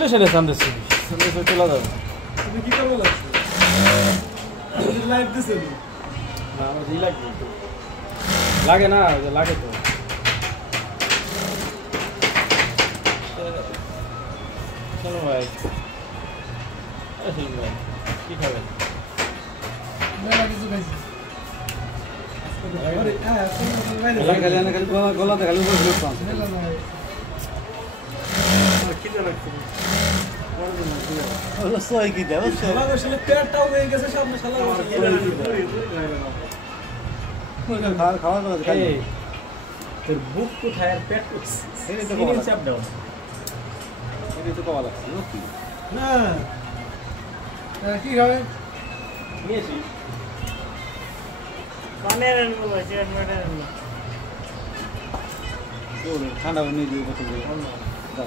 চলে সেরে সামনে চলে যাবে তুমি কি কেমন লাগছে লাইভ দিছে না আমার ই লাগবে লাগে না লাগে তো চলো ভাই আসুন ভাই কি খাবেন মেলা কিছু খাইছি আরে হ্যাঁ খালি গলাতে খালি উপরে লোক পান মেলা না কি লাগছে ওগুলো সই কি দেব শালা আসলে পেটটাও হয়ে গেছে সামনে শালা খাওয়া দাওয়া খাই তোর বুক কোথায় আর পেট এই তো সিরিয়াল চাপ দাও এই তো কওয়া লাগছে কি না কি খাবে নিয়েছি পানের আনবো বসে মেটার আনবো ঠান্ডা নিয়ে দিয়ে কত যা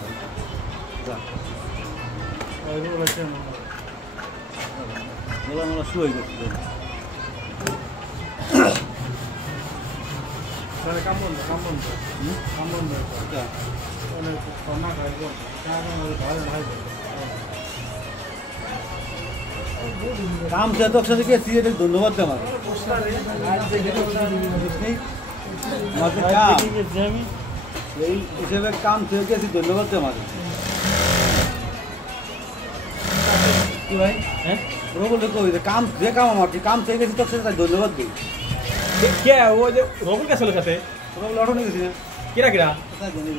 যা ওই বসে বলা আমরা শুয়ে গেছি তাহলে কামন অনেক খানা খাইবো কারণ ওই ভালো খাইবো কাম সে তো একসাথে গেছি এটা ধন্যবাদ দে আমাকে কাম এই হিসেবে কাম সে গেছি ধন্যবাদ দে আমাকে কি ভাই হ্যাঁ ওরা বলতে কই কাম যে কাম আমার কাম সে গেছি তো সেটা ধন্যবাদ দিই কে ও যে রবুল কে ছিল সাথে ওরা বলে অটো নিয়ে গেছি কিরা কিরা কোথায় জানি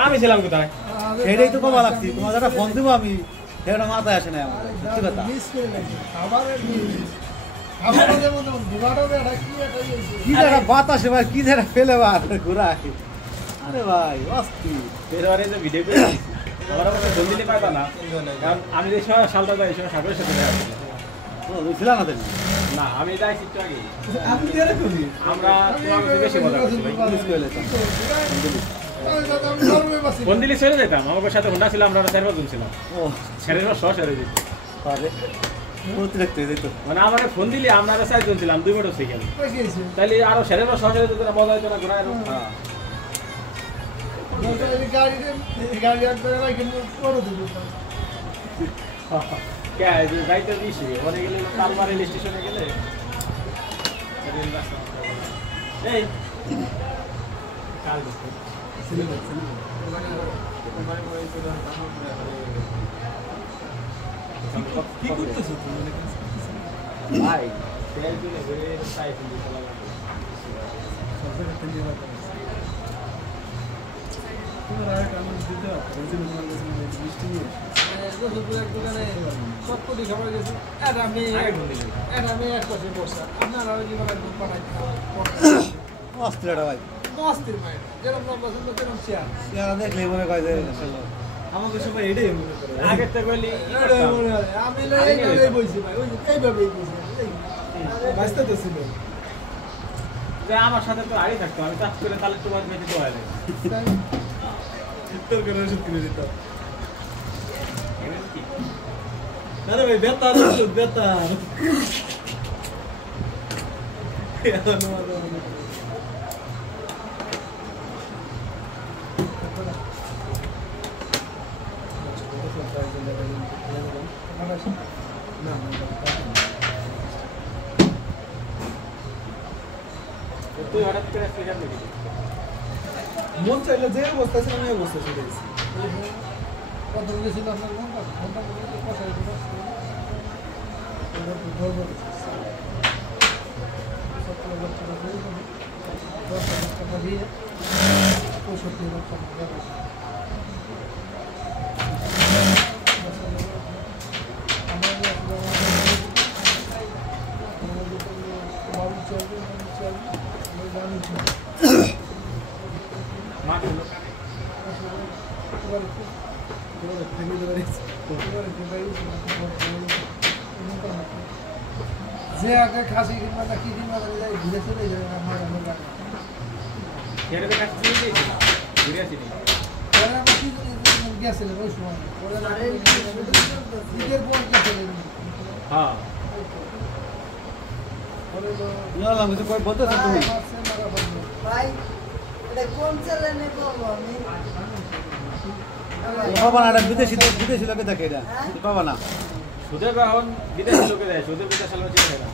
আমি ছিলাম কোথায় সেটাই তো কমা লাগছি তোমার যারা ফোন দিব আমি সেটা মাথায় আসে না আমার সত্যি কথা মিস করে লাগছে আবার আমার যেমন বিবাদও এটা কি এটা কি যারা বাতাসে ভাই কি যারা ফেলে বার ঘুরায় আরে ভাই অস্থি এবারে যে ভিডিও করে আমার কাছে জলদি নিতে পারতা না কারণ আমি যে সময় সালটা যাই সময় সাগরের সাথে দেখা করছি। তুমি ছিল না তুমি না আমি যাইছি একটু আগে আপনি এর কবি আমরা তোমার বেশি মজা করছি ভাই মিস করে লেতাম আমি ধর্মে বাসি কোন দিল্লি চলে যেতাম আমার সাথে হোন্ডা ছিল আমরা চার পাঁচজন ছিলাম ও ছেড়ে ছেড়ে দিত পারে প্রতি রাখতে যেত মানে আমার ফোন দিলে আমরা চারজন ছিলাম 2 মোটরসাইকেল গেছে তাইলে আরো ছেড়ে সরাসরি তো মজা হইতো না ঘোরায় হ্যাঁ গাড়ি একবার কিন্তু করে দেবো কে যাইতে দিছি ওখানে গেলে তালমা রেল স্টেশনে গেলে এই কাল কি করতেছো তুমি ভাই তেল কিনে ঘুরে সাইড দিয়ে চলা লাগে সবকটি খাবার গেছে এটা আমি এক পাশে বসা আপনারা অস্ত্রটা ভাই অস্থির মাইন্ড যেরকম পছন্দ তেরকম চেয়ার ইয়ারা দেখলে মনে কয় যে আসলে আমাকে সবাই এটাই মনে করে আগে তো কইলি আমি এইভাবেই বলছি ভাই ওই এইভাবেই বলছি বাঁচতে তো ছিল যে আমার সাথে তো আগে থাকতো আমি কাজ করে তাহলে তোমার মেয়েকে তো হয় উত্তর করে ওষুধ কিনে দিতাম আরে ভাই বেতার ওষুধ বেতার তুই হঠাৎ করে ফিরে আসবি মন চাইলে যে অবস্থা ছিল আমি অবস্থা চলে গেছি কত ছিল আপনার ঘন্টা ঘন্টা কথা যে আগে খাসি কিংবা কি কিংবা ঘুরে চলে যাবে আমার ছেড়ে কাজ দিয়ে দিয়েছি ঘুরে আসিনি গেছিলেন ওই সময় ঈদের পর গেছিলেন হ্যাঁ না কিছু কই বলতেছ তুমি ভাই এটা কোন চ্যানেলে বলবো আমি পাবা না, এটা বিদেশি লোকে দেখে এটা পাবা না। সুদের এখন বিদেশি লোকে দেয়, সুদের বিদেশ লোক চিনে না।